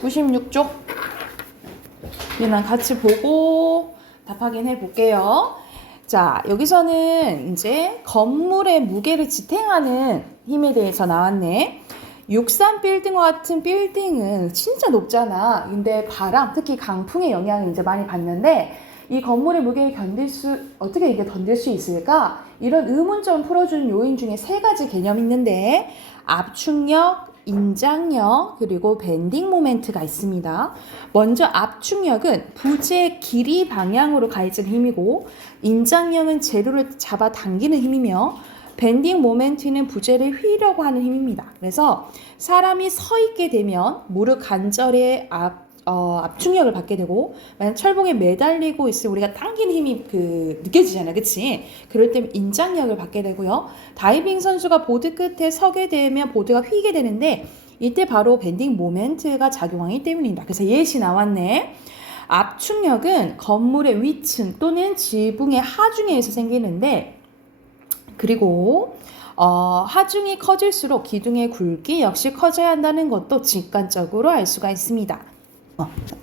96쪽. 얘랑 같이 보고 답 확인해 볼게요. 자, 여기서는 이제 건물의 무게를 지탱하는 힘에 대해서 나왔네. 63 빌딩과 같은 빌딩은 진짜 높잖아. 근데 바람, 특히 강풍의 영향을 이제 많이 받는데 이 건물의 무게를 어떻게 이게 견딜 수 있을까? 이런 의문점을 풀어주는 요인 중에 세 가지 개념이 있는데 압축력, 인장력, 그리고 밴딩 모멘트가 있습니다. 먼저 압축력은 부재의 길이 방향으로 가해지는 힘이고 인장력은 재료를 잡아 당기는 힘이며 밴딩 모멘트는 부재를 휘려고 하는 힘입니다. 그래서 사람이 서 있게 되면 무릎 관절의 압축력을 받게 되고 만약 철봉에 매달리고 있으면 우리가 당기는 힘이 느껴지잖아요. 그치? 그럴 때 인장력을 받게 되고요. 다이빙 선수가 보드 끝에 서게 되면 보드가 휘게 되는데 이때 바로 밴딩 모멘트가 작용하기 때문입니다. 그래서 예시 나왔네. 압축력은 건물의 위층 또는 지붕의 하중에서 생기는데 그리고 하중이 커질수록 기둥의 굵기 역시 커져야 한다는 것도 직관적으로 알 수가 있습니다.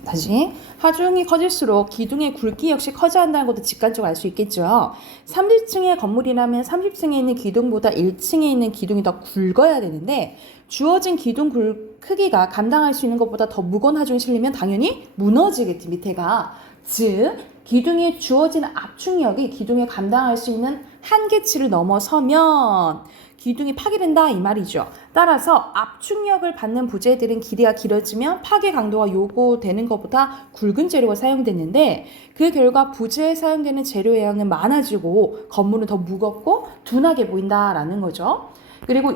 다시 하중이 커질수록 기둥의 굵기 역시 커져야 한다는 것도 직관적으로 알 수 있겠죠. 30층의 건물이라면 30층에 있는 기둥보다 1층에 있는 기둥이 더 굵어야 되는데 주어진 기둥 크기가 감당할 수 있는 것보다 더 무거운 하중이 실리면 당연히 무너지겠지, 밑에가. 즉 기둥에 주어진 압축력이 기둥에 감당할 수 있는 한계치를 넘어서면 기둥이 파괴된다 이 말이죠. 따라서 압축력을 받는 부재들은 길이가 길어지면 파괴 강도가 요구되는 것보다 굵은 재료가 사용됐는데 그 결과 부재에 사용되는 재료의 양은 많아지고 건물은 더 무겁고 둔하게 보인다라는 거죠.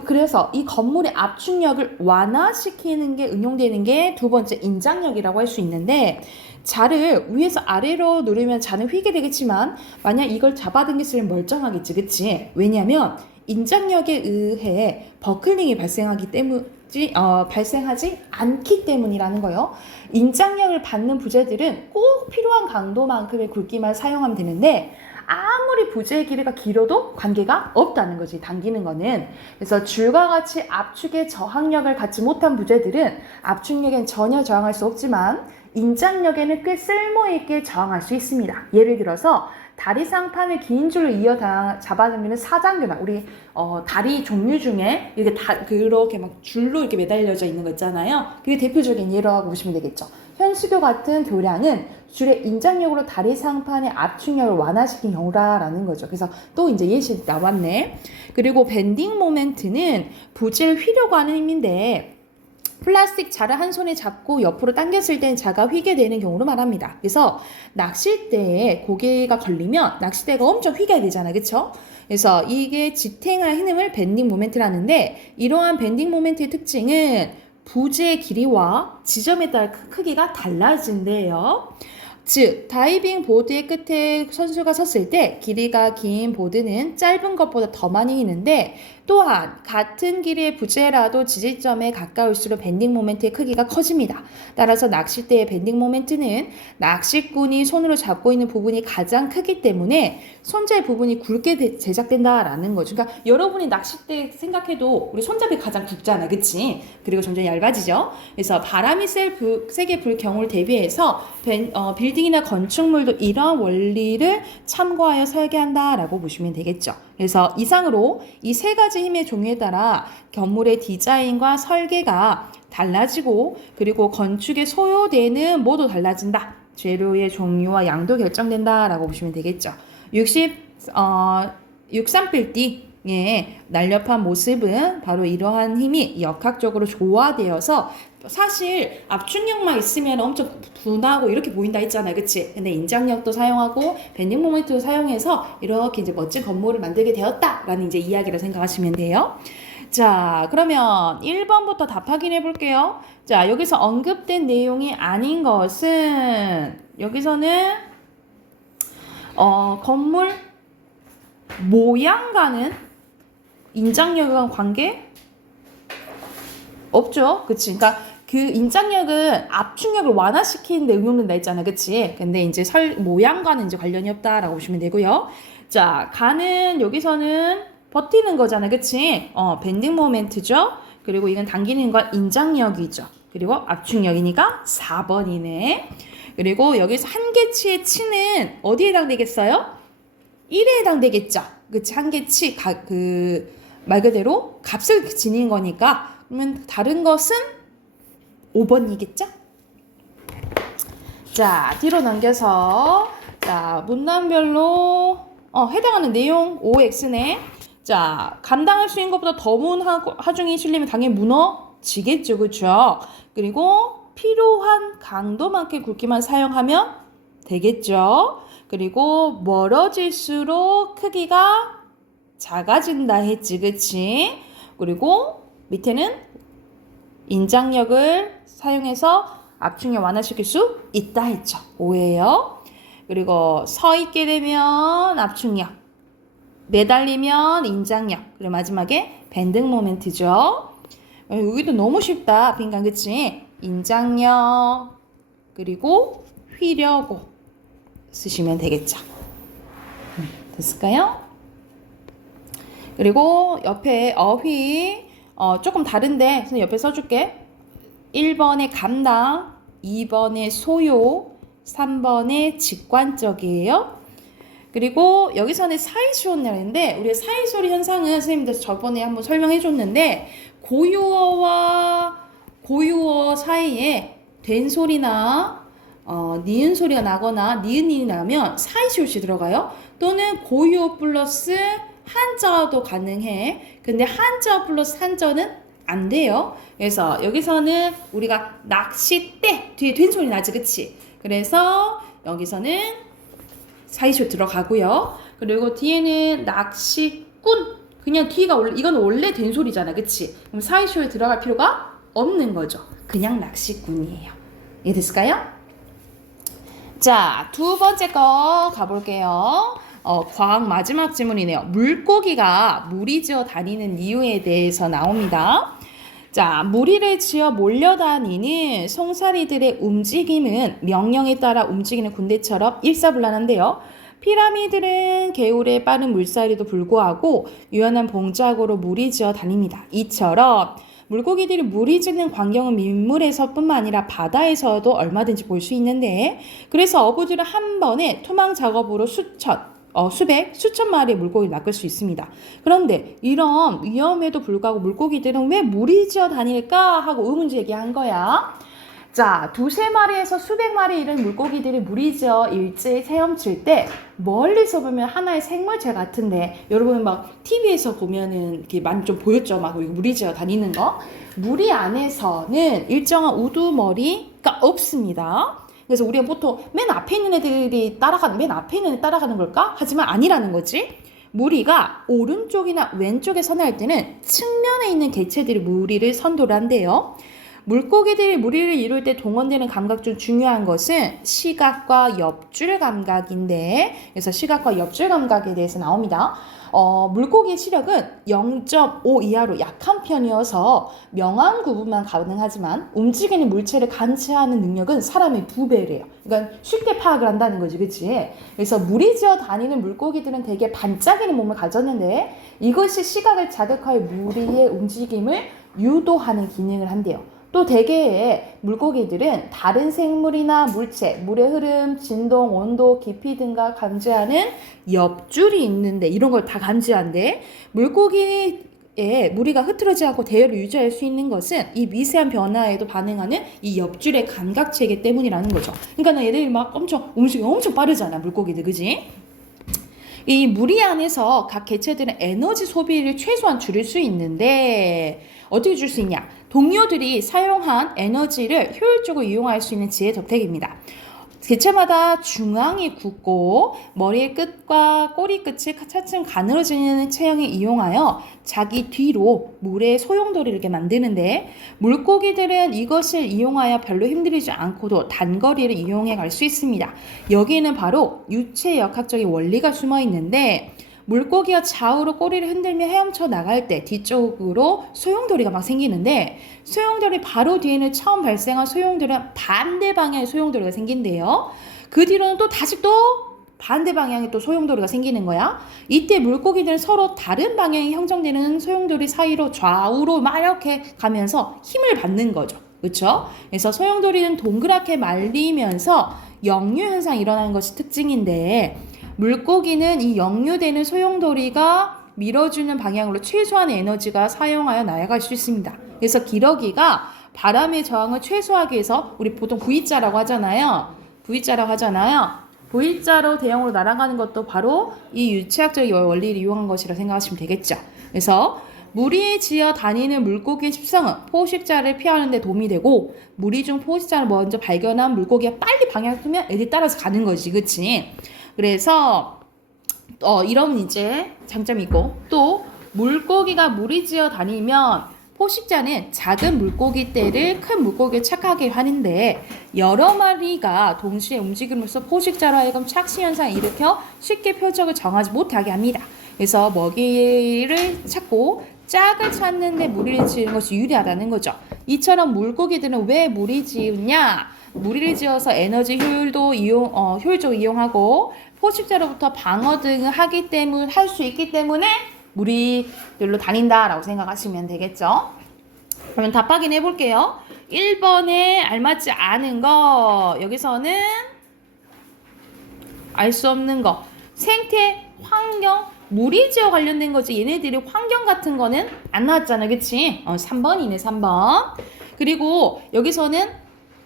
그래서 이 건물의 압축력을 완화시키는 게 응용되는 게 두 번째 인장력이라고 할 수 있는데 자를 위에서 아래로 누르면 자는 휘게 되겠지만 만약 이걸 잡아당겼으면 멀쩡하겠지, 그치? 왜냐하면 인장력에 의해 버클링이 발생하지 않기 때문이라는 거예요. 인장력을 받는 부재들은 꼭 필요한 강도만큼의 굵기만 사용하면 되는데 아무리 부재의 길이가 길어도 관계가 없다는 거지, 당기는 거는. 그래서 줄과 같이 압축의 저항력을 갖지 못한 부재들은 압축력엔 전혀 저항할 수 없지만 인장력에는 꽤 쓸모있게 저항할 수 있습니다. 예를 들어서 다리 상판을 긴 줄로 이어 잡아당기는 사장교나 우리 다리 종류 중에 그렇게 막 줄로 이렇게 매달려져 있는 거 있잖아요. 그게 대표적인 예라고 보시면 되겠죠. 현수교 같은 교량은 줄의 인장력으로 다리 상판의 압축력을 완화시킨 경우라는 거죠. 그래서 또 이제 예시 나왔네. 그리고 밴딩 모멘트는 부재를 휘려고 하는 힘인데 플라스틱 자를 한 손에 잡고 옆으로 당겼을 땐 자가 휘게 되는 경우로 말합니다. 그래서 낚싯대에 고개가 걸리면 낚싯대가 엄청 휘게 되잖아요. 그쵸? 그래서 이게 지탱할 힘을 밴딩 모멘트라는데 이러한 밴딩 모멘트의 특징은 부재의 길이와 지점에 따라 크기가 달라진대요. 즉 다이빙 보드의 끝에 선수가 섰을 때 길이가 긴 보드는 짧은 것보다 더 많이 기는데 또한 같은 길이의 부재라도 지지점에 가까울수록 밴딩 모멘트의 크기가 커집니다. 따라서 낚싯대의 밴딩 모멘트는 낚시꾼이 손으로 잡고 있는 부분이 가장 크기 때문에 손잡이 부분이 굵게 제작된다라는 거죠. 그러니까 여러분이 낚싯대 생각해도 우리 손잡이 가장 굵잖아, 그치? 그리고 점점 얇아지죠. 그래서 바람이 세게 불 경우를 대비해서 빌딩이나 건축물도 이런 원리를 참고하여 설계한다라고 보시면 되겠죠. 그래서 이상으로 이 세 가지 힘의 종류에 따라 건물의 디자인과 설계가 달라지고 그리고 건축에 소요되는 모두 달라진다. 재료의 종류와 양도 결정된다라고 보시면 되겠죠. 63빌딩의 날렵한 모습은 바로 이러한 힘이 역학적으로 조화되어서 사실 압축력만 있으면 엄청 둔하고 이렇게 보인다 했잖아요. 그치? 근데 인장력도 사용하고 밴딩 모멘트도 사용해서 이렇게 이제 멋진 건물을 만들게 되었다라는 이제 이야기를 생각하시면 돼요. 자, 그러면 1번부터 답 확인해 볼게요. 자, 여기서 언급된 내용이 아닌 것은 여기서는 건물 모양과는 인장력과 관계 없죠. 그치? 그러니까 그 인장력은 압축력을 완화시키는 데 응용된다 했잖아. 그치? 근데 이제 모양과는 이제 관련이 없다라고 보시면 되고요. 자, 가는 여기서는 버티는 거잖아. 그치? 밴딩 모멘트죠. 그리고 이건 당기는 건 인장력이죠. 그리고 압축력이니까 4번이네. 그리고 여기서 한계치의 치는 어디에 해당되겠어요? 1에 해당되겠죠. 그치? 한계치 말 그대로 값을 지닌 거니까 그러면 다른 것은 5번이겠죠? 자, 뒤로 넘겨서 자, 문단별로 해당하는 내용 OX네. 자, 감당할 수 있는 것보다 더 하중이 실리면 당연히 무너지겠죠. 그렇죠? 그리고 필요한 강도만큼 굵기만 사용하면 되겠죠. 그리고 멀어질수록 크기가 작아진다 했지. 그치? 그리고 밑에는 인장력을 사용해서 압축력 완화시킬 수 있다 했죠. 5예요. 그리고 서 있게 되면 압축력, 매달리면 인장력, 그리고 마지막에 밴딩 모멘트죠. 여기도 너무 쉽다. 빈칸 그치? 인장력, 그리고 휘려고 쓰시면 되겠죠. 됐을까요? 그리고 옆에 어휘 조금 다른데 선생님 옆에 써줄게. 1번에 감당, 2번에 소요, 3번에 직관적이에요. 그리고 여기서는 사이시온이라는데 우리가 사이소리 현상은 선생님들 저번에 한번 설명해 줬는데 고유어와 고유어 사이에 된 소리나 니은 소리가 나거나 니은이 나면 사이시옷이 들어가요. 또는 고유어 플러스 한자어도 가능해. 근데 한자어 플러스 한자어는 안 돼요. 그래서 여기서는 우리가 낚싯대 뒤에 된 소리 나지, 그치? 그래서 여기서는 사이쇼 들어가고요. 그리고 뒤에는 낚시꾼 그냥 뒤가 이거는 원래 된 소리잖아, 그치? 그럼 사이쇼에 들어갈 필요가 없는 거죠. 그냥 낚시꾼이에요. 이해됐을까요? 자, 두 번째 거 가볼게요. 과학 마지막 질문이네요. 물고기가 무리 지어 다니는 이유에 대해서 나옵니다. 자, 무리를 지어 몰려다니는 송사리들의 움직임은 명령에 따라 움직이는 군대처럼 일사불란한데요. 피라미드는 개울에 빠른 물살에도 불구하고 유연한 봉작으로 무리지어 다닙니다. 이처럼 물고기들이 무리짓는 광경은 민물에서뿐만 아니라 바다에서도 얼마든지 볼 수 있는데 그래서 어부들은 한 번에 투망 작업으로 수천 마리의 물고기를 낚을 수 있습니다. 그런데 이런 위험에도 불구하고 물고기들은 왜 무리지어 다닐까 하고 의문 제기한 거야. 자, 두세 마리에서 수백 마리 이런 물고기들이 무리지어 일제히 헤엄칠 때 멀리서 보면 하나의 생물체 같은데 여러분 막 TV에서 보면은 이렇게 많이 좀 보였죠? 막 무리지어 다니는 거. 무리 안에서는 일정한 우두머리가 없습니다. 그래서 우리가 보통 맨 앞에 있는 애들이 맨 앞에 있는 애 따라가는 걸까? 하지만 아니라는 거지. 무리가 오른쪽이나 왼쪽에 선회할 때는 측면에 있는 개체들이 무리를 선도를 한대요. 물고기들이 무리를 이룰 때 동원되는 감각 중 중요한 것은 시각과 옆줄 감각인데 그래서 시각과 옆줄 감각에 대해서 나옵니다. 물고기의 시력은 0.5 이하로 약한 편이어서 명암 구분만 가능하지만 움직이는 물체를 감지하는 능력은 사람의 2배래요. 그러니까 쉽게 파악을 한다는 거지, 그치? 그래서 무리지어 다니는 물고기들은 되게 반짝이는 몸을 가졌는데 이것이 시각을 자극하여 무리의 움직임을 유도하는 기능을 한대요. 또 대개의 물고기들은 다른 생물이나 물체, 물의 흐름, 진동, 온도, 깊이 등과 감지하는 옆줄이 있는데 이런 걸 다 감지한대. 물고기의 무리가 흐트러지지 않고 대열을 유지할 수 있는 것은 이 미세한 변화에도 반응하는 이 옆줄의 감각체계 때문이라는 거죠. 그러니까 얘들이 막 움직임이 엄청 빠르잖아, 물고기들, 그지? 이 무리 안에서 각 개체들은 에너지 소비를 최소한 줄일 수 있는데 어떻게 줄 수 있냐? 동료들이 사용한 에너지를 효율적으로 이용할 수 있는 지혜 덕택입니다. 개체마다 중앙이 굳고 머리의 끝과 꼬리 끝이 차츰 가늘어지는 체형을 이용하여 자기 뒤로 물의 소용돌이를 이렇게 만드는데 물고기들은 이것을 이용하여 별로 힘들이지 않고도 단거리를 이용해 갈 수 있습니다. 여기에는 바로 유체역학적인 원리가 숨어 있는데 물고기가 좌우로 꼬리를 흔들며 헤엄쳐 나갈 때 뒤쪽으로 소용돌이가 막 생기는데 소용돌이 바로 뒤에는 처음 발생한 소용돌이랑 반대 방향의 소용돌이가 생긴대요. 그 뒤로는 또 다시 또 반대 방향에 또 소용돌이가 생기는 거야. 이때 물고기들은 서로 다른 방향이 형성되는 소용돌이 사이로 좌우로 막 이렇게 가면서 힘을 받는 거죠. 그렇죠? 그래서 소용돌이는 동그랗게 말리면서 역류 현상이 일어나는 것이 특징인데 물고기는 이 역류되는 소용돌이가 밀어주는 방향으로 최소한의 에너지가 사용하여 나아갈 수 있습니다. 그래서 기러기가 바람의 저항을 최소화하기 위해서 우리 보통 V자라고 하잖아요. V자로 대형으로 날아가는 것도 바로 이 유체학적 원리를 이용한 것이라 생각하시면 되겠죠. 그래서 물이 지어 다니는 물고기의 습성은 포식자를 피하는 데 도움이 되고 무리 중 포식자를 먼저 발견한 물고기가 빨리 방향을 틀면 애들이 따라서 가는 거지. 그치? 그래서 이런 이제 장점이 있고 또 물고기가 무리 지어 다니면 포식자는 작은 물고기 떼를 큰 물고기를 착하게 하는데 여러 마리가 동시에 움직임으로써 포식자로 하여금 착시 현상을 일으켜 쉽게 표적을 정하지 못하게 합니다. 그래서 먹이를 찾고 짝을 찾는데 무리를 지으는 것이 유리하다는 거죠. 이처럼 물고기들은 왜 무리 지으냐? 무리를 지어서 에너지 효율적으로 이용하고 포식자로부터 방어 등을 할 수 있기 때문에 무리들로 다닌다라고 생각하시면 되겠죠. 그러면 답 확인해 볼게요. 1번에 알맞지 않은 거 여기서는 알 수 없는 거 생태, 환경, 무리지어 관련된 거지 얘네들이 환경 같은 거는 안 나왔잖아. 그치? 3번이네 3번. 그리고 여기서는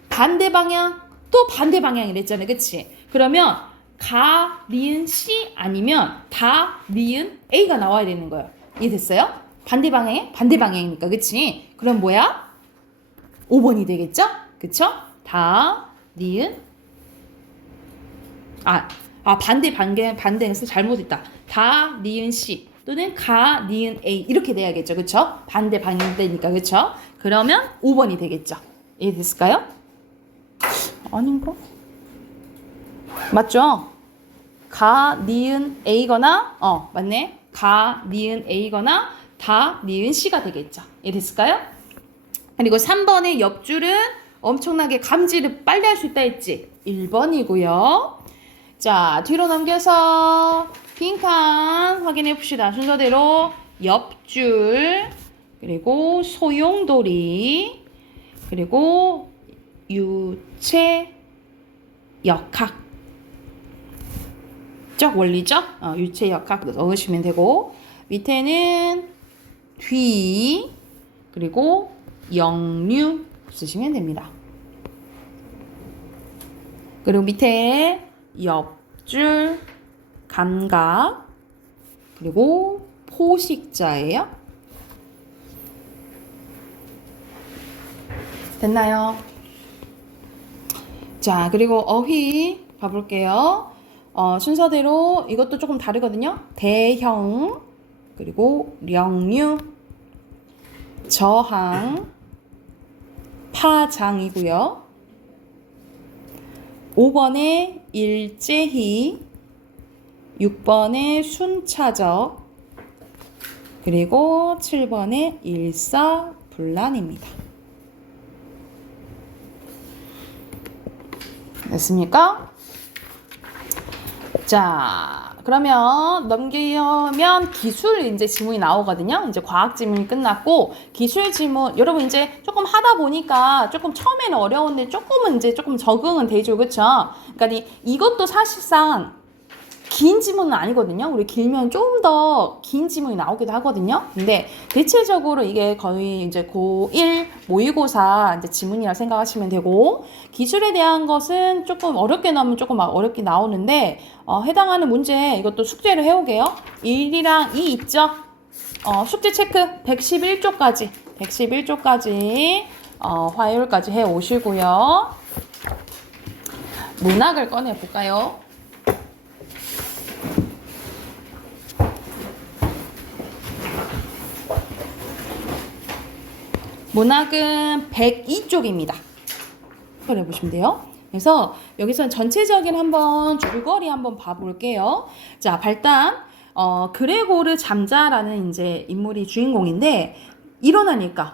반대 방향 또 반대 방향이랬잖아. 그치? 그러면 가, 리은, 시 아니면 다, 리은, A가 나와야 되는 거예요. 이해됐어요? 반대 방향에 반대 방향이니까. 그치? 그럼 뭐야? 5번이 되겠죠? 그쵸? 다, 리은 반대에서 잘못했다. 다, 리은, 시 또는 가, 리은, A 이렇게 돼야겠죠. 그쵸? 반대 방향되니까. 그쵸? 그러면 5번이 되겠죠. 이해됐을까요? 아닌가? 맞죠? 가, 니은, A거나 맞네. 가, 니은, A거나 다, 니은, C가 되겠죠. 이해됐을까요? 그리고 3번의 옆줄은 엄청나게 감지를 빨리 할 수 있다 했지. 1번이고요. 자, 뒤로 넘겨서 빈칸 확인해 봅시다. 순서대로 옆줄, 그리고 소용돌이, 그리고 유체 역학 적 원리죠? 유체 역학 넣으시면 되고 밑에는 뒤 그리고 역류 쓰시면 됩니다. 그리고 밑에 옆줄 감각 그리고 포식자예요. 됐나요? 자, 그리고 어휘 봐볼게요. 순서대로 이것도 조금 다르거든요. 대형, 그리고 역류, 저항, 파장이고요. 5번에 일제히, 6번에 순차적, 그리고 7번에 일사불란입니다. 됐습니까? 자, 그러면 넘기면 기술 이제 지문이 나오거든요. 이제 과학 지문이 끝났고 기술 지문 여러분 이제 조금 하다 보니까 조금 처음에는 어려운데 조금은 이제 조금 적응은 되죠, 그렇죠? 그러니까 이것도 사실상 긴 지문은 아니거든요. 우리 길면 좀 더 긴 지문이 나오기도 하거든요. 근데 대체적으로 이게 거의 이제 고1 모의고사 이제 지문이라 생각하시면 되고 기술에 대한 것은 조금 어렵게 나오면 조금 어렵게 나오는데 해당하는 문제 이것도 숙제를 해오게요. 1이랑 2 있죠? 숙제 체크 111쪽까지 화요일까지 해오시고요. 문학을 꺼내볼까요? 문학은 102쪽입니다. 해보시면 돼요. 그래서 여기서는 전체적인 한번 줄거리 한번 봐볼게요. 자, 발단 그레고르 잠자라는 이제 인물이 주인공인데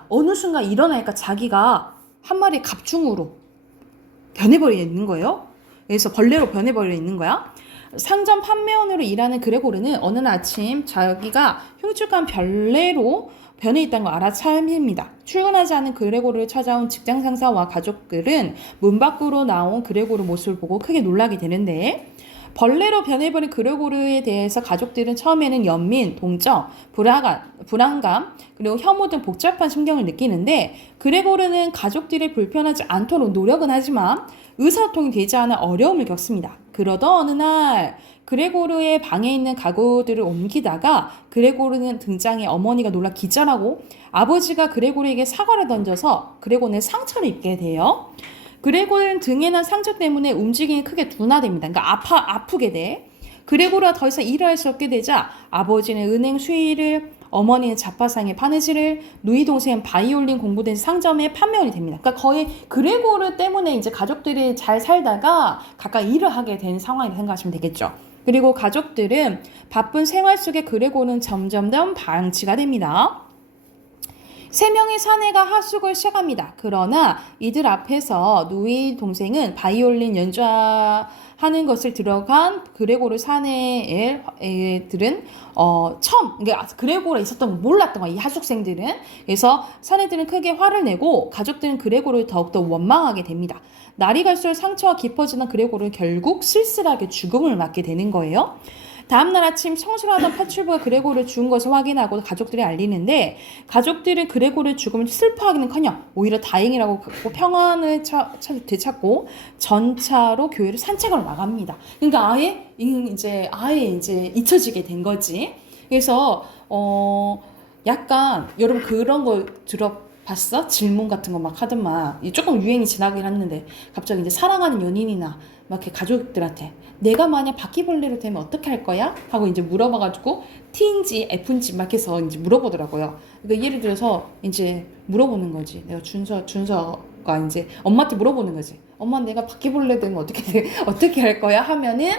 어느 순간 일어나니까 자기가 한 마리 갑충으로 변해버려 있는 거예요. 그래서 벌레로 변해버려 있는 거야. 상점 판매원으로 일하는 그레고르는 어느 날 아침 자기가 흉측한 벌레로 변해 있다는 걸 알아차립니다. 출근하지 않은 그레고르를 찾아온 직장 상사와 가족들은 문 밖으로 나온 그레고르 모습을 보고 크게 놀라게 되는데 벌레로 변해버린 그레고르에 대해서 가족들은 처음에는 연민, 동정, 불안감, 그리고 혐오 등 복잡한 심경을 느끼는데 그레고르는 가족들이 불편하지 않도록 노력은 하지만 의사소통이 되지 않아 어려움을 겪습니다. 그러던 어느 날 그레고르의 방에 있는 가구들을 옮기다가 그레고르는 등장해 어머니가 놀라 기절하고 아버지가 그레고르에게 사과를 던져서 그레고르는 상처를 입게 돼요. 그레고르는 등에 난 상처 때문에 움직임이 크게 둔화됩니다. 그러니까 아프게 돼. 그레고르가 더 이상 일을 할 수 없게 되자 아버지는 은행 수의를, 어머니는 자파상의 바느질을, 누이 동생은 바이올린 공부된 상점의 판매원이 됩니다. 그러니까 거의 그레고르 때문에 이제 가족들이 잘 살다가 각각 일을 하게 된 상황이라고 생각하시면 되겠죠. 그리고 가족들은 바쁜 생활 속에 그레고르는 점점점 방치가 됩니다. 세 명의 사내가 하숙을 시작합니다. 그러나 이들 앞에서 누이 동생은 바이올린 연주하는 것을 들어간 그레고르 사내들은 처음 그러니까 그레고르가 있었던 걸 몰랐던 거야. 이 하숙생들은. 그래서 사내들은 크게 화를 내고 가족들은 그레고르를 더욱더 원망하게 됩니다. 날이 갈수록 상처가 깊어지는 그레고르는 결국 쓸쓸하게 죽음을 맞게 되는 거예요. 다음날 아침 청소를 하던 파출부가 그레고르를 죽은 것을 확인하고 가족들이 알리는데 가족들은 그레고르의 죽음을 슬퍼하기는커녕 오히려 다행이라고 평안을 되찾고 전차로 교회를 산책을 나갑니다. 그러니까 아예 이제 잊혀지게 된 거지. 그래서 약간 여러분 그런 거 들어봤어? 질문 같은 거 막 하더만 조금 유행이 지나긴 했는데 갑자기 이제 사랑하는 연인이나 막 이렇게 가족들한테 내가 만약 바퀴벌레로 되면 어떻게 할 거야? 하고 이제 물어봐가지고 T인지 F인지 막 해서 이제 물어보더라고요. 그러니까 예를 들어서 이제 물어보는 거지. 내가 준서가 이제 엄마한테 물어보는 거지. 엄마 내가 바퀴벌레 되면 어떻게 할 거야? 하면은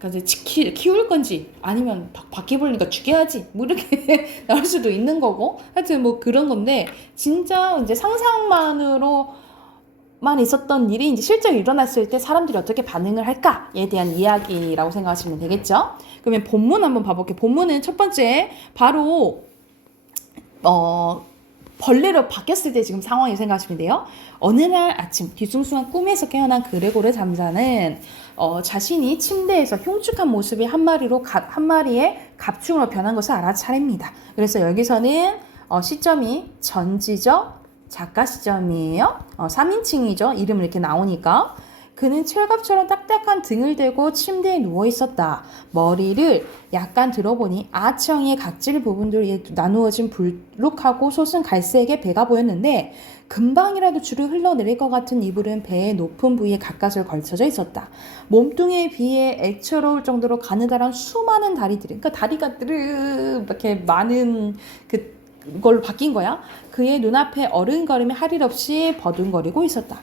그래서 키울 건지 아니면 바퀴벌레니까 죽여야지 뭐 이렇게 나올 수도 있는 거고 하여튼 뭐 그런 건데 진짜 이제 상상만으로 만 있었던 일이 이제 실제로 일어났을 때 사람들이 어떻게 반응을 할까에 대한 이야기라고 생각하시면 되겠죠. 그러면 본문 한번 봐볼게요. 본문은 첫 번째 바로 벌레로 바뀌었을 때 지금 상황을 생각하시면 돼요. 어느 날 아침 뒤숭숭한 꿈에서 깨어난 그레고르 잠자는 자신이 침대에서 흉측한 모습이 한 마리의 갑충으로 변한 것을 알아차립니다. 그래서 여기서는 시점이 전지적 작가 시점이에요. 3인칭이죠. 이름을 이렇게 나오니까. 그는 철갑처럼 딱딱한 등을 대고 침대에 누워 있었다. 머리를 약간 들어보니 아치형의 각질 부분들이 나누어진 불룩하고 솟은 갈색의 배가 보였는데 금방이라도 줄을 흘러내릴 것 같은 이불은 배의 높은 부위에 가까스로 걸쳐져 있었다. 몸뚱이에 비해 애처로울 정도로 가느다란 수많은 다리들이 그러니까 다리가 이렇게 많은 그걸로 바뀐 거야. 그의 눈앞에 어른걸음이 할 일 없이 버둥거리고 있었다.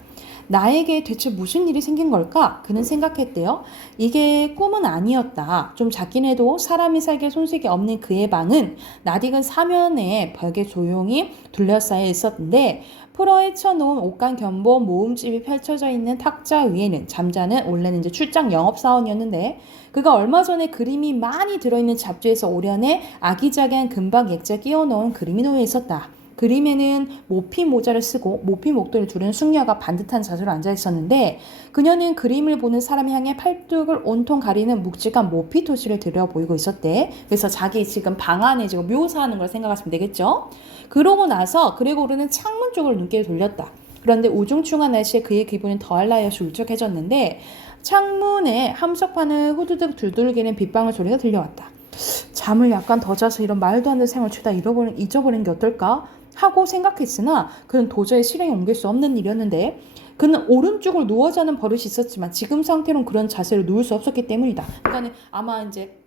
나에게 대체 무슨 일이 생긴 걸까? 그는 생각했대요. 이게 꿈은 아니었다. 좀 작긴 해도 사람이 살기에 손색이 없는 그의 방은 낯익은 사면에 벽에 조용히 둘러싸여 있었는데 풀어헤쳐놓은 옷간 견본 모음집이 펼쳐져 있는 탁자 위에는 잠자는 원래는 이제 출장 영업사원이었는데 그가 얼마 전에 그림이 많이 들어있는 잡지에서 오련해 아기자기한 금박 액자 끼워놓은 그림이 놓여 있었다. 그림에는 모피 모자를 쓰고 모피 목도리를 두른 숙녀가 반듯한 자세로 앉아 있었는데 그녀는 그림을 보는 사람을 향해 팔뚝을 온통 가리는 묵직한 모피 토시를 들여 보이고 있었대. 그래서 자기 지금 방 안에 지금 묘사하는 걸 생각하시면 되겠죠. 그러고 나서 그레고르는 창문 쪽을 눈길을 돌렸다. 그런데 우중충한 날씨에 그의 기분은 더할 나위 없이 울적해졌는데 창문에 함석판을 후두둑 두들기는 빗방울 소리가 들려왔다. 잠을 약간 더 자서 이런 말도 안 되는 생활을 죄다 잊어버리는 게 어떨까? 하고 생각했으나 그는 도저히 실행에 옮길 수 없는 일이었는데 그는 오른쪽으로 누워 자는 버릇이 있었지만 지금 상태로는 그런 자세로 누울 수 없었기 때문이다. 그러니까 아마 이제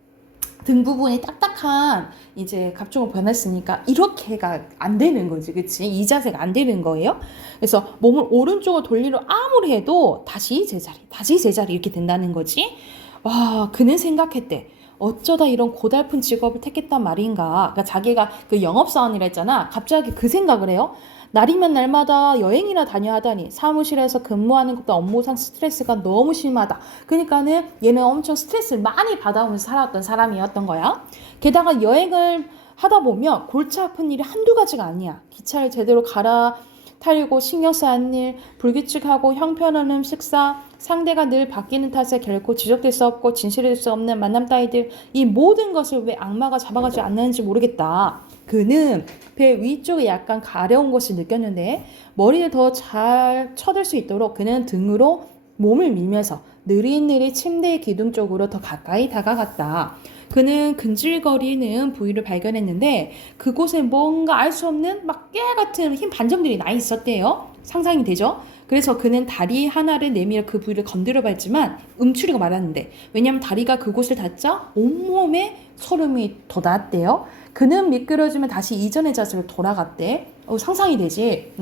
등 부분이 딱딱한 이제 갑종으로 변했으니까 이렇게가 안 되는 거지, 그치? 이 자세가 안 되는 거예요. 그래서 몸을 오른쪽으로 돌리려 아무리 해도 다시 제자리 이렇게 된다는 거지. 와, 그는 생각했대. 어쩌다 이런 고달픈 직업을 택했단 말인가. 그러니까 자기가 그 영업사원이라 했잖아. 갑자기 그 생각을 해요. 날이면 날마다 여행이나 다녀야 하다니 사무실에서 근무하는 것도 업무상 스트레스가 너무 심하다. 그러니까는 얘는 엄청 스트레스를 많이 받아오면서 살아왔던 사람이었던 거야. 게다가 여행을 하다 보면 골치 아픈 일이 한두 가지가 아니야. 기차를 제대로 갈아타려고 신경 쓰는 일, 불규칙하고 형편없는 식사, 상대가 늘 바뀌는 탓에 결코 지적될 수 없고 진실될 수 없는 만남 따위들, 이 모든 것을 왜 악마가 잡아가지 않는지 모르겠다. 그는 배 위쪽에 약간 가려운 것을 느꼈는데 머리를 더 잘 쳐들 수 있도록 그는 등으로 몸을 밀면서 느릿느릿 침대의 기둥 쪽으로 더 가까이 다가갔다. 그는 근질거리는 부위를 발견했는데 그곳에 뭔가 알 수 없는 막 깨 같은 흰 반점들이 나 있었대요. 상상이 되죠? 그래서 그는 다리 하나를 내밀어 그 부위를 건드려 봤지만 움츠리고 말았는데, 왜냐하면 다리가 그곳을 닿자 온몸에 소름이 돋았대요. 그는 미끄러지면 다시 이전의 자세로 돌아갔대. 상상이 되지?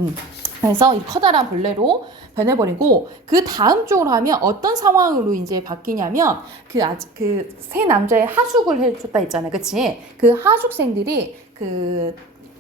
그래서 이 커다란 벌레로 변해버리고 그 다음 쪽으로 하면 어떤 상황으로 이제 바뀌냐면 그 세 남자의 하숙을 해줬다 했잖아요. 그치? 그 하숙생들이 그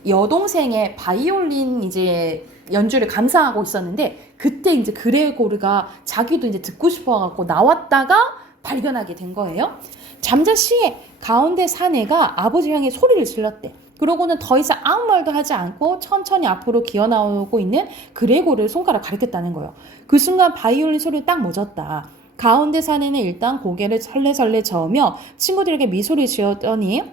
여동생의 바이올린 이제 연주를 감상하고 있었는데 그때 이제 그레고르가 자기도 이제 듣고 싶어갖고 나왔다가 발견하게 된 거예요. 잠자시에 가운데 사내가 아버지 향해 소리를 질렀대. 그러고는 더 이상 아무 말도 하지 않고 천천히 앞으로 기어나오고 있는 그레고르를 손가락 가리켰다는 거예요. 그 순간 바이올린 소리를 딱 멎었다. 가운데 사내는 일단 고개를 설레설레 저으며 친구들에게 미소를 지었더니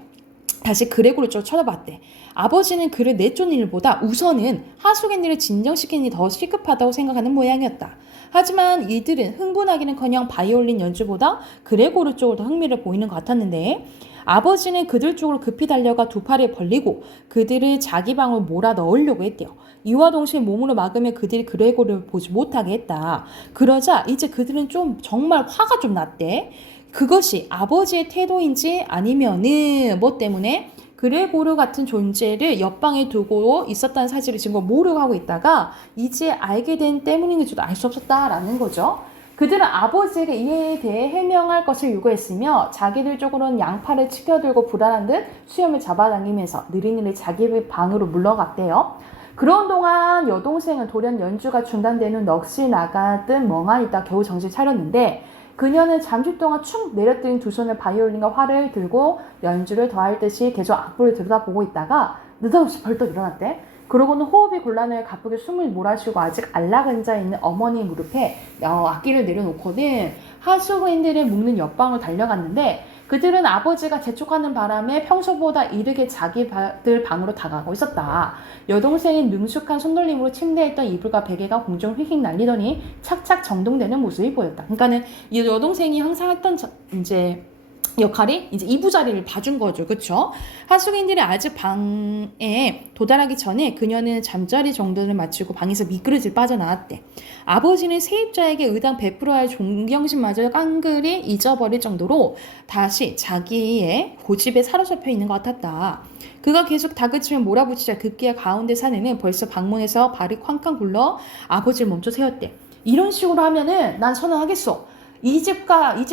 다시 그레고르를 쭉 쳐다봤대. 아버지는 그를 내쫓는 일보다 우선은 하숙인들을 진정시키는 일이 더 시급하다고 생각하는 모양이었다. 하지만 이들은 흥분하기는커녕 바이올린 연주보다 그레고르 쪽으로 더 흥미를 보이는 것 같았는데 아버지는 그들 쪽으로 급히 달려가 두 팔을 벌리고 그들을 자기 방으로 몰아 넣으려고 했대요. 이와 동시에 몸으로 막으며 그들이 그레고르를 보지 못하게 했다. 그러자 이제 그들은 좀 정말 화가 좀 났대. 그것이 아버지의 태도인지 아니면은 뭐 때문에 그레고르 같은 존재를 옆방에 두고 있었다는 사실을 지금 모르고 하고 있다가 이제 알게 된 때문인지도 알 수 없었다라는 거죠. 그들은 아버지에게 이에 대해 해명할 것을 요구했으며 자기들 쪽으로는 양팔을 치켜들고 불안한 듯 수염을 잡아당기면서 느릿느릿 자기 방으로 물러갔대요. 그런 동안 여동생은 돌연 연주가 중단되는 넋이 나가듯 멍하니 있다 겨우 정신 차렸는데 그녀는 잠시 동안 축 내려뜬 두 손을 바이올린과 활을 들고 연주를 더할 듯이 계속 악보를 들여다보고 있다가 느닷없이 벌떡 일어났대. 그러고는 호흡이 곤란해 가쁘게 숨을 몰아쉬고 아직 안락앉아 있는 어머니 무릎에 악기를 내려놓고는 하숙인들의 묵는 옆방을 달려갔는데 그들은 아버지가 재촉하는 바람에 평소보다 이르게 자기들 방으로 다가가고 있었다. 여동생이 능숙한 손놀림으로 침대에 있던 이불과 베개가 공중 휙휙 날리더니 착착 정돈되는 모습이 보였다. 그러니까는 이 여동생이 항상 했던 이제 역할이 이제 이부자리를 봐준 거죠. 그쵸? 하숙인들이 아직 방에 도달하기 전에 그녀는 잠자리 정도를 마치고 방에서 미끄러질 빠져나왔대. 아버지는 세입자에게 의당 베풀어야 할 존경심마저 깡그리 잊어버릴 정도로 다시 자기의 고집에 사로잡혀 있는 것 같았다. 그가 계속 다그치며 몰아붙이자 급기야 가운데 사내는 벌써 방문에서 발이 쾅쾅 굴러 아버지를 멈춰 세웠대. 이런 식으로 하면은 난 선언하겠어. 이 집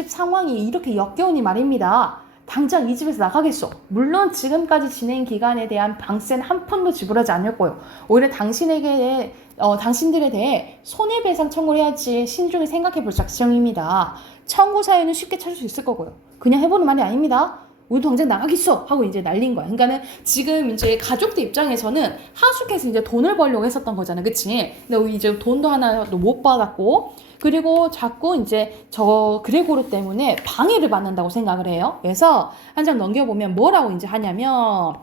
상황이 이렇게 역겨우니 말입니다. 당장 이 집에서 나가겠소. 물론 지금까지 진행 기간에 대한 방세는 한 푼도 지불하지 않을 거요. 오히려 당신들에 대해 손해배상 청구를 해야지 신중히 생각해 볼 작정입니다. 청구 사유는 쉽게 찾을 수 있을 거고요. 그냥 해보는 말이 아닙니다. 우리 당장 나가겠어 하고 이제 날린 거야. 그러니까는 지금 이제 가족들 입장에서는 하숙해서 이제 돈을 벌려고 했었던 거잖아, 그치? 근데 이제 돈도 하나도 못 받았고, 그리고 자꾸 이제 저 그레고르 때문에 방해를 받는다고 생각을 해요. 그래서 한 장 넘겨보면 뭐라고 이제 하냐면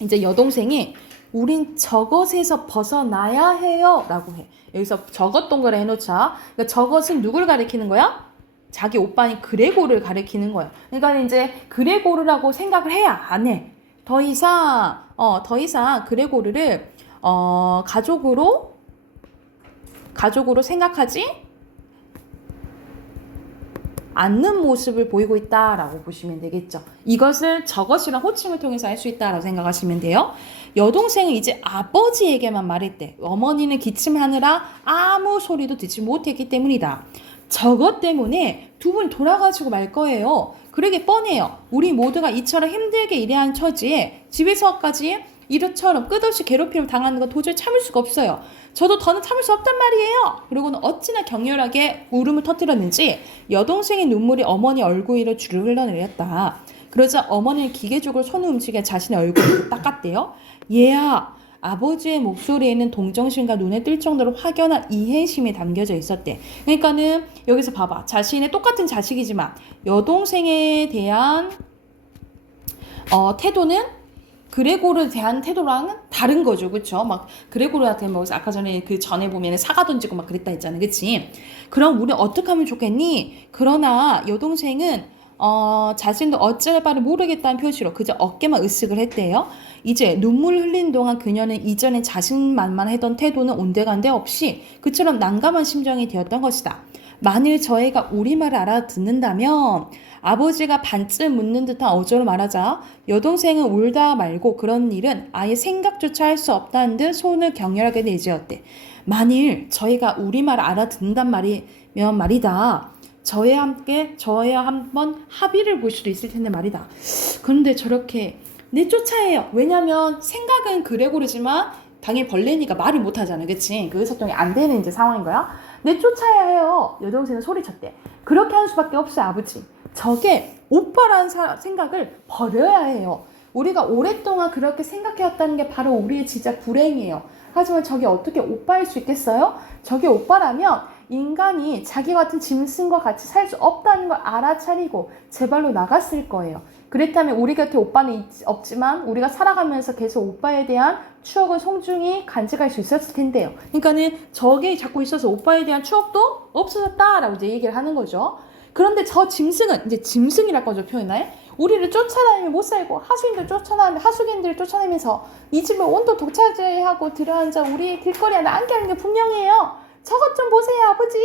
이제 여동생이 우린 저것에서 벗어나야 해요 라고 해. 여기서 저것 동그래 해놓자. 그러니까 저것은 누굴 가리키는 거야? 자기 오빠인 그레고르를 가리키는 거예요. 그러니까 이제 그레고르라고 생각을 해야 안 해. 더 이상 그레고르를 가족으로 생각하지 않는 모습을 보이고 있다라고 보시면 되겠죠. 이것을 저것이란 호칭을 통해서 할 수 있다라고 생각하시면 돼요. 여동생은 이제 아버지에게만 말했대. 어머니는 기침하느라 아무 소리도 듣지 못했기 때문이다. 저것 때문에 두 분이 돌아가시고 말 거예요. 그러게 뻔해요. 우리 모두가 이처럼 힘들게 일해야 하는 처지에 집에서까지 이처럼 끝없이 괴롭힘을 당하는 건 도저히 참을 수가 없어요. 저도 더는 참을 수 없단 말이에요. 그리고는 어찌나 격렬하게 울음을 터뜨렸는지 여동생의 눈물이 어머니 얼굴 위로 주르 흘러내렸다. 그러자 어머니는 기계적으로 손을 움직여 자신의 얼굴을 닦았대요. 얘야, 아버지의 목소리에는 동정심과 눈에 띌 정도로 확연한 이해심이 담겨져 있었대. 그러니까는 여기서 봐봐. 자신의 똑같은 자식이지만 여동생에 대한 태도는 그레고르에 대한 태도랑은 다른 거죠. 그쵸? 막 그레고르한테 뭐 아까 전에 그 전에 보면 사과 던지고 막 그랬다 했잖아. 그치? 그럼 우리 어떻게 하면 좋겠니? 그러나 여동생은 자신도 어찌할 바를 모르겠다는 표시로 그저 어깨만 으쓱을 했대요. 이제 눈물 흘린 동안 그녀는 이전에 자신만만했던 태도는 온데간데 없이 그처럼 난감한 심정이 되었던 것이다. 만일 저희가 우리말을 알아듣는다면 아버지가 반쯤 묻는 듯한 어조로 말하자 여동생은 울다 말고 그런 일은 아예 생각조차 할 수 없다는 듯 손을 격렬하게 내지었대. 만일 저희가 우리말을 알아듣는단 말이면 말이다. 저희와 한번 합의를 볼 수도 있을 텐데 말이다. 그런데 저렇게 내쫓아해요. 왜냐면 생각은 그레고르지만 당연히 벌레니까 말이 못하잖아. 그치? 그 의사소통이 안 되는 이제 상황인 거야. 내쫓아야 해요. 여동생은 소리쳤대. 그렇게 할 수밖에 없어요, 아버지. 저게 오빠라는 생각을 버려야 해요. 우리가 오랫동안 그렇게 생각해왔다는 게 바로 우리의 진짜 불행이에요. 하지만 저게 어떻게 오빠일 수 있겠어요? 저게 오빠라면 인간이 자기 같은 짐승과 같이 살 수 없다는 걸 알아차리고 제발로 나갔을 거예요. 그렇다면 우리 곁에 오빠는 없지만 우리가 살아가면서 계속 오빠에 대한 추억은 소중히 간직할 수 있었을 텐데요. 그러니까는 저게 자꾸 있어서 오빠에 대한 추억도 없어졌다라고 이제 얘기를 하는 거죠. 그런데 저 짐승은 이제 짐승이라고 하죠, 표현을. 우리를 쫓아다니면 못 살고 하수인들 쫓아다니면 하수인들을 쫓아내면서 이 집을 온통 독차지하고 들어앉아 우리 길거리 안에 안개하는 게 분명해요. 저것 좀 보세요, 아버지.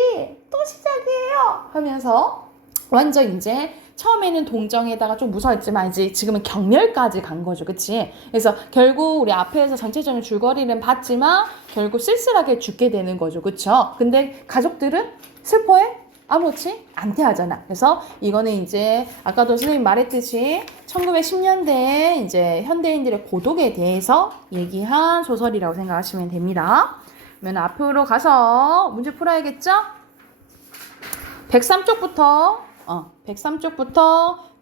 또 시작이에요. 하면서 완전 이제 처음에는 동정에다가 좀 무서웠지만 이제 지금은 경멸까지 간 거죠. 그치? 그래서 결국 우리 앞에서 전체적인 줄거리는 봤지만 결국 쓸쓸하게 죽게 되는 거죠. 그쵸? 근데 가족들은 슬퍼해? 아무렇지 않대 하잖아. 그래서 이거는 이제 아까도 선생님 말했듯이 1910년대에 이제 현대인들의 고독에 대해서 얘기한 소설이라고 생각하시면 됩니다. 그러면 앞으로 가서 문제 풀어야겠죠? 103쪽부터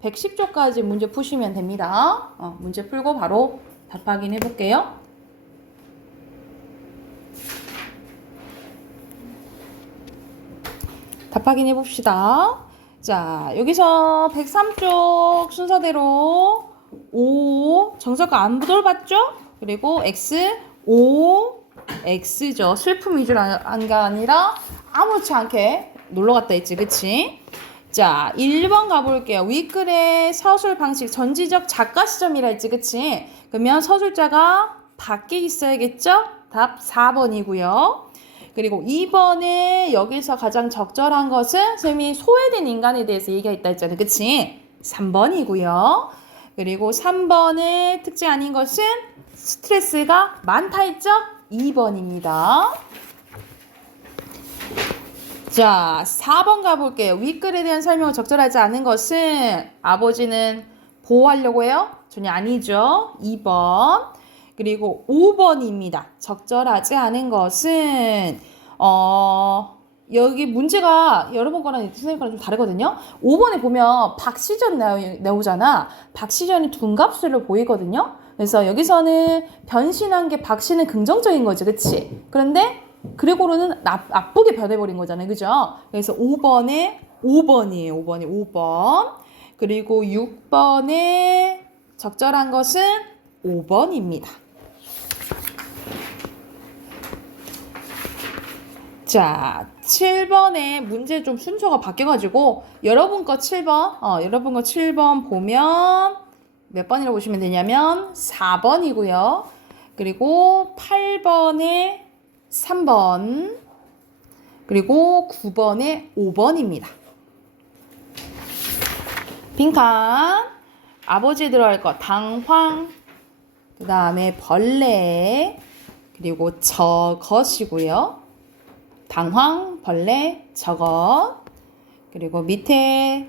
110쪽까지 문제 푸시면 됩니다. 문제 풀고 바로 답 확인해 볼게요. 답 확인해 봅시다. 자, 여기서 103쪽 순서대로 O 정석과 안 돌봤죠? 그리고 X, O, X죠. 슬픔 위주로 한 게 아니라 아무렇지 않게 놀러 갔다 했지, 그치? 자, 1번 가볼게요. 윗글의 서술 방식, 전지적 작가 시점이라 했지, 그치? 그러면 서술자가 밖에 있어야겠죠? 답 4번이고요. 그리고 2번에 여기서 가장 적절한 것은 선생님이 소외된 인간에 대해서 얘기했다 했잖아요. 그치? 3번이고요. 그리고 3번의 특징 아닌 것은 스트레스가 많다 했죠? 2번입니다. 자, 4번 가볼게요. 윗글에 대한 설명을 적절하지 않은 것은 아버지는 보호하려고 해요? 전혀 아니죠. 2번. 그리고 5번입니다. 적절하지 않은 것은 여기 문제가 여러분 거랑 선생님 거랑 좀 다르거든요. 5번에 보면 박시전 나오잖아. 박시전이 둔갑술로 보이거든요. 그래서 여기서는 변신한 게 박씨는 긍정적인 거지. 그치? 그런데 그레고르는 나쁘게 변해버린 거잖아요. 그죠? 그래서 5번이에요. 5번이 5번. 그리고 6번에 적절한 것은 5번입니다. 자, 7번에 문제 좀 순서가 바뀌어가지고 여러분 거 7번 보면 몇 번이라고 보시면 되냐면 4번이고요. 그리고 8번에 3번, 그리고 9번에 5번입니다. 빈칸, 아버지에 들어갈 거 당황, 그 다음에 벌레, 그리고 저것이고요. 당황, 벌레, 저것, 그리고 밑에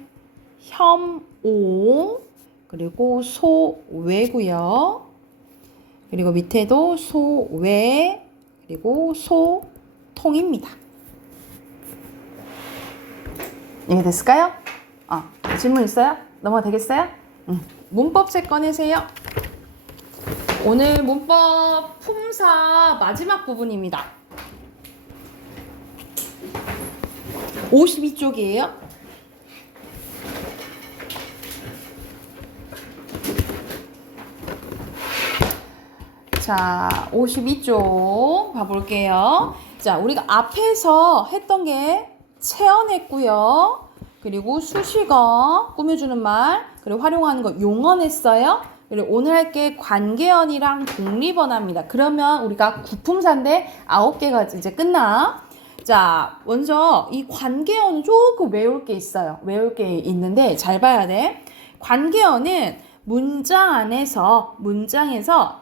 혐오, 그리고 소외고요. 그리고 밑에도 소외, 그리고 소통입니다. 이해됐을까요? 질문 있어요? 넘어가 되겠어요? 문법책 꺼내세요. 오늘 문법 품사 마지막 부분입니다. 52쪽이에요. 자, 52쪽 봐볼게요. 자, 우리가 앞에서 했던 게 체언했고요. 그리고 수식어, 꾸며주는 말, 그리고 활용하는 거 용언했어요. 그리고 오늘 할 게 관계언이랑 독립언합니다. 그러면 우리가 구품사인데 9개가 이제 끝나. 자, 먼저 이 관계어는 조금 외울 게 있어요. 외울 게 있는데 잘 봐야 돼. 관계어는 문장에서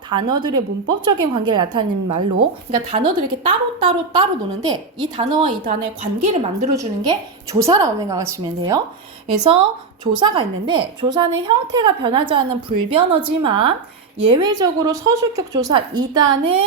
단어들의 문법적인 관계를 나타내는 말로, 그러니까 단어들이 이렇게 따로 노는데 이 단어와 이 단어의 관계를 만들어주는 게 조사라고 생각하시면 돼요. 그래서 조사가 있는데 조사는 형태가 변하지 않는 불변어지만 예외적으로 서술격 조사 2단은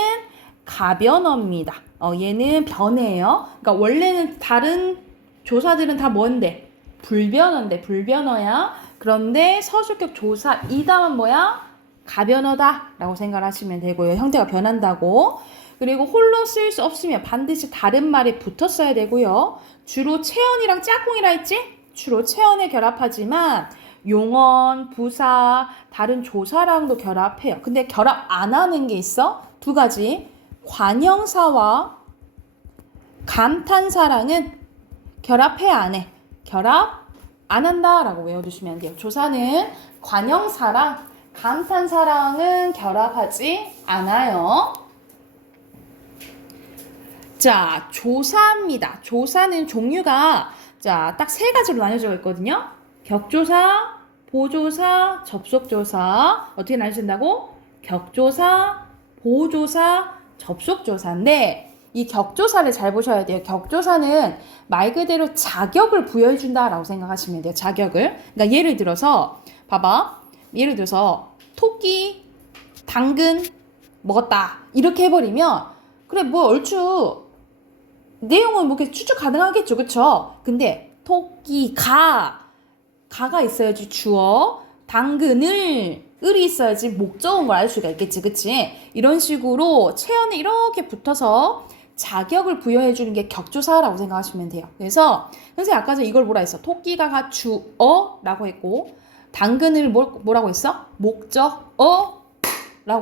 가변어입니다. 얘는 변해요. 그러니까 원래는 다른 조사들은 다 뭔데? 불변어야. 그런데 서술격 조사 2단은 뭐야? 가변어다 라고 생각을 하시면 되고요. 형태가 변한다고. 그리고 홀로 쓸 수 없으면 반드시 다른 말이 붙었어야 되고요. 주로 체언이랑 짝꿍이라 했지? 주로 체언에 결합하지만 용언, 부사, 다른 조사랑도 결합해요. 근데 결합 안 하는 게 있어? 두 가지. 관형사와 감탄사랑은 결합해 안 해? 결합 안 한다라고 외워두시면 돼요. 조사는 관형사랑 감탄사랑은 결합하지 않아요. 자, 조사입니다. 조사는 종류가 딱 3가지로 나뉘어져 있거든요. 격조사, 보조사, 접속조사. 어떻게 나뉘어진다고? 격조사, 보조사, 접속조사인데 이 격조사를 잘 보셔야 돼요. 격조사는 말 그대로 자격을 부여해준다라고 생각하시면 돼요. 자격을. 그러니까 예를 들어서 봐봐. 예를 들어서 토끼, 당근 먹었다. 이렇게 해버리면 그래 뭐 얼추 내용은 뭐 이렇게 추측 가능하겠죠. 그쵸? 근데 토끼, 가가 있어야지 주어. 당근을 을이 있어야지 목적인 걸 알 수가 있겠지. 그치? 이런 식으로 체언이 이렇게 붙어서 자격을 부여해주는 게 격조사라고 생각하시면 돼요. 그래서 선생님 아까 전에 이걸 뭐라 했어? 토끼가 주어라고 했고 당근을 뭐라고 했어? 목적어라고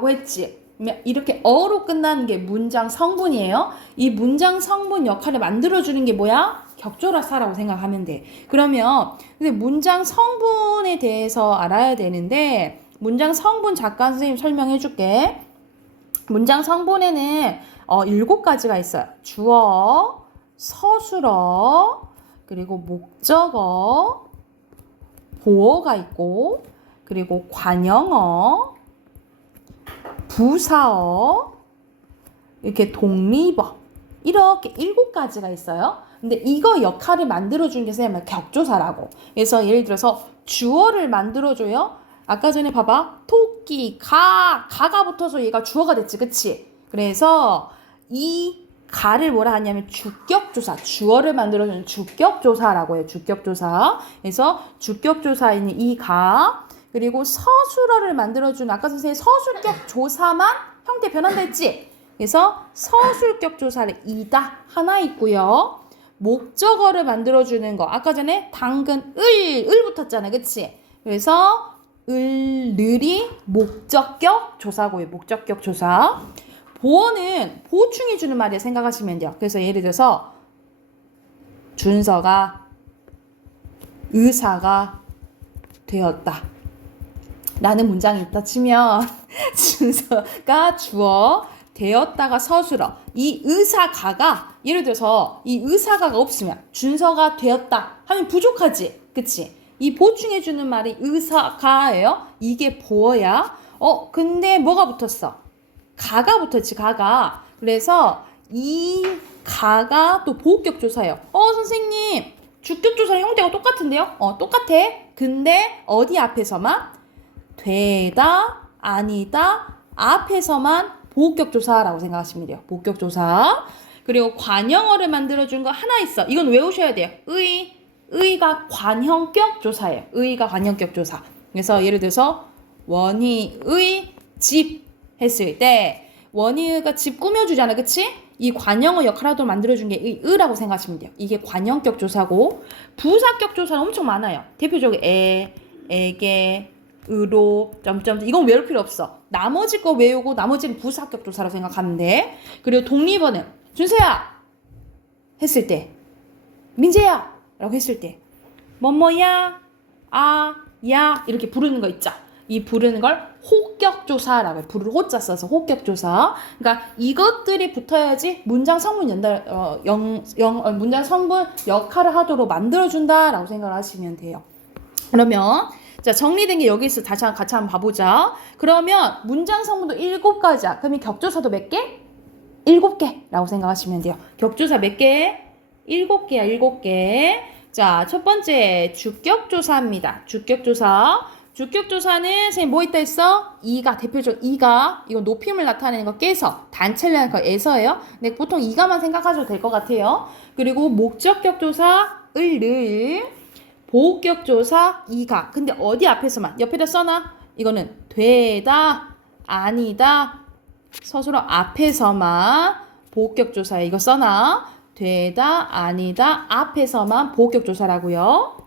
했지. 이렇게 어로 끝나는 게 문장 성분이에요. 이 문장 성분 역할을 만들어주는 게 뭐야? 격조사라고 생각하면 돼. 그러면 근데 문장 성분에 대해서 알아야 되는데 문장 성분 잠깐 선생님 설명해 줄게. 문장 성분에는 7가지가 있어요. 주어, 서술어, 그리고 목적어, 보어가 있고, 그리고 관형어, 부사어, 이렇게 독립어, 이렇게 7가지가 있어요. 근데 이거 역할을 만들어주는 게 선생님 격조사라고. 그래서 예를 들어서 주어를 만들어줘요. 아까 전에 봐봐. 토끼, 가가 붙어서 얘가 주어가 됐지. 그치? 그래서 이 가를 뭐라 하냐면 주격조사. 주어를 만들어주는 주격조사라고 해요. 주격조사. 그래서 주격조사에 있는 이 가. 그리고 서술어를 만들어주는 아까 선생님 서술격 조사만 형태 변한다 했지? 그래서 서술격 조사를 이다 하나 있고요. 목적어를 만들어주는 거. 아까 전에 당근, 을 붙었잖아. 그치? 그래서 을이 목적격 조사고요. 목적격 조사. 보어는 보충해 주는 말이라 생각하시면 돼요. 그래서 예를 들어서 준서가 의사가 되었다. 라는 문장이 있다 치면 준서가 주어, 되었다가 서술어. 이 의사가가 예를 들어서 이 의사가가 없으면 준서가 되었다 하면 부족하지. 그치? 이 보충해주는 말이 의사가예요. 이게 보어야. 근데 뭐가 붙었어? 가가 붙었지. 가가. 그래서 이 가가 또 보호격 조사예요. 선생님 주격 조사랑 형태가 똑같은데요? 똑같아. 근데 어디 앞에서만? 되다, 아니다, 앞에서만 보호격 조사라고 생각하시면 돼요. 보호격 조사. 그리고 관형어를 만들어준 거 하나 있어. 이건 외우셔야 돼요. 의가 관형격 조사예요. 의가 관형격 조사. 그래서 예를 들어서 원희의 집 했을 때 원희가 집 꾸며주잖아, 그치? 이 관형어 역할하도록 만들어준 게 의라고 생각하시면 돼요. 이게 관형격 조사고 부사격 조사는 엄청 많아요. 대표적으로 에게, 으로, 점점 이건 외울 필요 없어. 나머지 거 외우고 나머지는 부사격 조사라고 생각하면 돼. 그리고 독립어는 준서야 했을 때 민재야 라고 했을 때 뭐뭐야 야 이렇게 부르는 거 있죠. 이 부르는 걸 호격조사라고 해요. 부를 호자 써서 호격조사. 그러니까 이것들이 붙어야지 문장 성분 연달 문장 성분 역할을 하도록 만들어준다라고 생각을 하시면 돼요. 그러면 자 정리된 게 여기 있어. 다시 같이 한번 봐보자. 그러면 문장 성분도 7가지야. 그럼 이 격조사도 몇 개? 7개라고 생각하시면 돼요. 격조사 몇 개? 7개야. 7개. 자, 첫 번째 주격조사입니다. 주격조사는 선생님 뭐 있다 했어? 이가 대표적 이가 이거 높임을 나타내는 거 깨서 단체를 하는 거 에서예요. 근데 보통 이가만 생각하셔도 될 것 같아요. 그리고 목적격조사 을을 보격조사 이가. 근데 어디 앞에서만 옆에다 써놔? 이거는 되다 아니다 서술어 앞에서만 보격조사에 이거 써놔. 되다 아니다 앞에서만 보격조사라고요.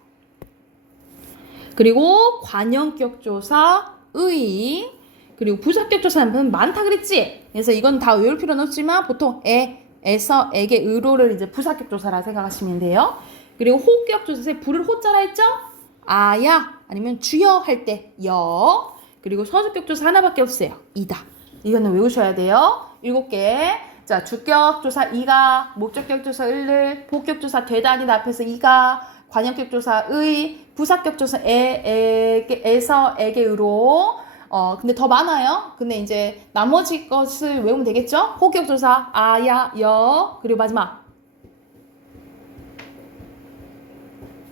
그리고 관형격조사 의 그리고 부사격조사는 많다 그랬지? 그래서 이건 다 외울 필요는 없지만 보통 에서 에게 의로를 이제 부사격조사라 생각하시면 돼요. 그리고 호격조사에 부를 호자라 했죠? 아야 아니면 주여 할 때 여. 그리고 서술격조사 하나밖에 없어요. 이다. 이거는 외우셔야 돼요. 7개. 자, 주격조사 이가, 목적격조사 을을, 보격조사 되다 아니다 앞에서 이가, 관형격조사 의, 부사격조사 에서 에게 의로. 근데 더 많아요. 근데 이제 나머지 것을 외우면 되겠죠? 호격조사 아야 여. 그리고 마지막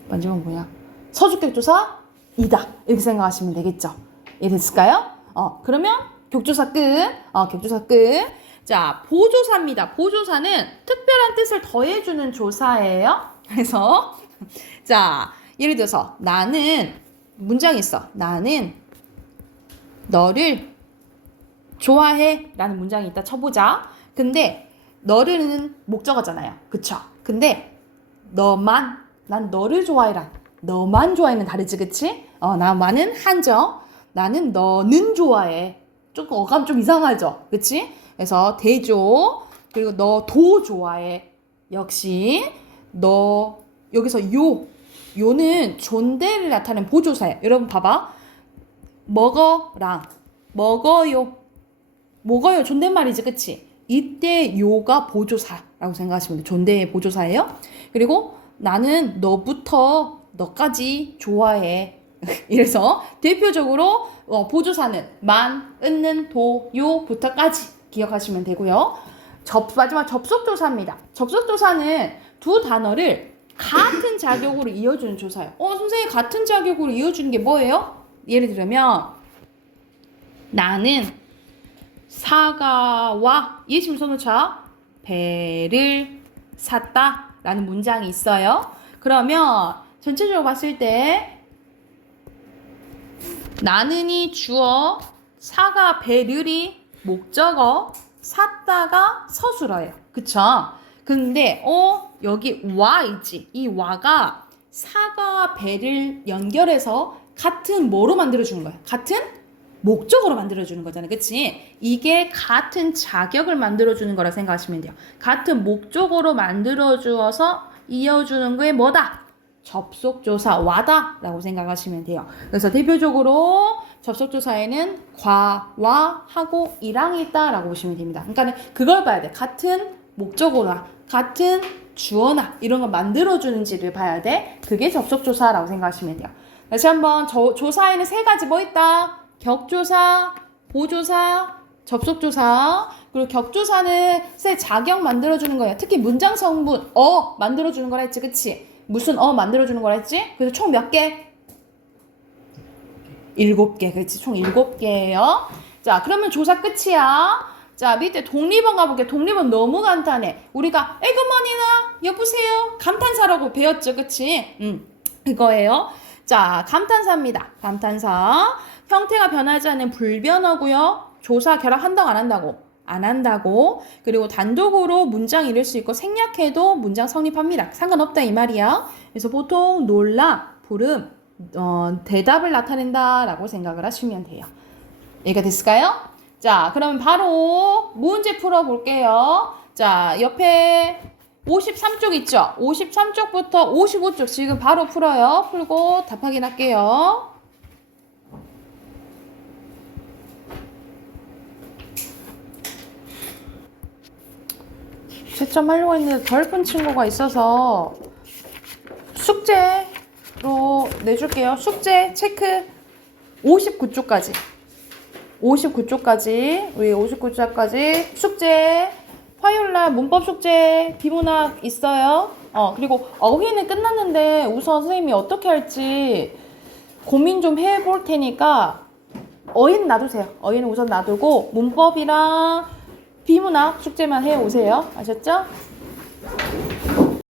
뭐야? 서술격조사 이다. 이렇게 생각하시면 되겠죠? 이해됐을까요? 그러면 격조사 끝. 격조사 끝. 자, 보조사입니다. 보조사는 특별한 뜻을 더해주는 조사예요. 그래서 자, 예를 들어서 나는 문장이 있어. 나는 너를 좋아해 라는 문장이 있다 쳐보자. 근데 너를은 목적어잖아요. 그쵸? 근데 난 너를 좋아해라. 너만 좋아해는 다르지, 그치? 나만은 한정. 나는 너는 좋아해. 조금 어감 좀 이상하죠? 그치? 그래서 대조. 그리고 너도 좋아해. 역시 너 여기서 요는 존대를 나타내는 보조사예요. 여러분 봐봐. 먹어랑 먹어요 존댓말이지, 그치? 이때 요가 보조사라고 생각하시면 돼요. 존대의 보조사예요. 그리고 나는 너부터 너까지 좋아해. 이래서 대표적으로 보조사는 만, 은는, 도, 요부터까지 기억하시면 되고요. 마지막 접속조사입니다. 접속조사는 두 단어를 같은 자격으로 이어주는 조사예요. 선생님 같은 자격으로 이어주는 게 뭐예요? 예를 들면 나는 사과와 예심 써놓자 배를 샀다 라는 문장이 있어요. 그러면 전체적으로 봤을 때 나는이 주어, 사과 배를이 목적어, 샀다가 서술어예요. 그쵸? 근데 여기 와 있지. 이 와가 사과와 배를 연결해서 같은 뭐로 만들어주는 거야? 같은 목적어로 만들어주는 거잖아. 그치? 이게 같은 자격을 만들어주는 거라 생각하시면 돼요. 같은 목적어로 만들어주어서 이어주는 게 뭐다? 접속조사 와다 라고 생각하시면 돼요. 그래서 대표적으로 접속조사에는 과와 하고 이랑이 있다 라고 보시면 됩니다. 그러니까 그걸 봐야 돼. 같은 목적어나 같은 주어나 이런 걸 만들어주는지를 봐야 돼. 그게 접속조사라고 생각하시면 돼요. 다시 한번 조사에는 3가지 뭐 있다? 격조사, 보조사, 접속조사. 그리고 격조사는 새 자격 만들어주는 거예요. 특히 문장 성분 만들어주는 거라 했지, 그치? 무슨 만들어주는 거라 했지? 그래서 총 몇 개? 7개. 그렇지? 총 7개예요. 자, 그러면 조사 끝이야. 자, 밑에 독립원 가볼게. 독립원 너무 간단해. 우리가 에그머니나 여보세요 감탄사라고 배웠죠, 그치? 이거예요. 자, 감탄사입니다. 감탄사. 형태가 변하지 않는 불변어고요. 조사, 결합 한다고 안 한다고? 안 한다고. 그리고 단독으로 문장 이룰 수 있고 생략해도 문장 성립합니다. 상관없다 이 말이야. 그래서 보통 놀라, 부름, 대답을 나타낸다라고 생각을 하시면 돼요. 이해가 됐을까요? 자, 그러면 바로 문제 풀어볼게요. 자, 옆에 53쪽 있죠? 53쪽부터 55쪽 지금 바로 풀어요. 풀고 답 확인할게요. 채점하려고 했는데 덜 푼 친구가 있어서 숙제로 내줄게요. 숙제 체크 59쪽까지. 59쪽까지. 우리 59쪽까지 숙제. 화요일날 문법 숙제 비문학 있어요. 그리고 어휘는 끝났는데 우선 선생님이 어떻게 할지 고민 좀 해볼 테니까 어휘는 놔두세요. 어휘는 우선 놔두고 문법이랑 비문학 숙제만 해오세요. 아셨죠?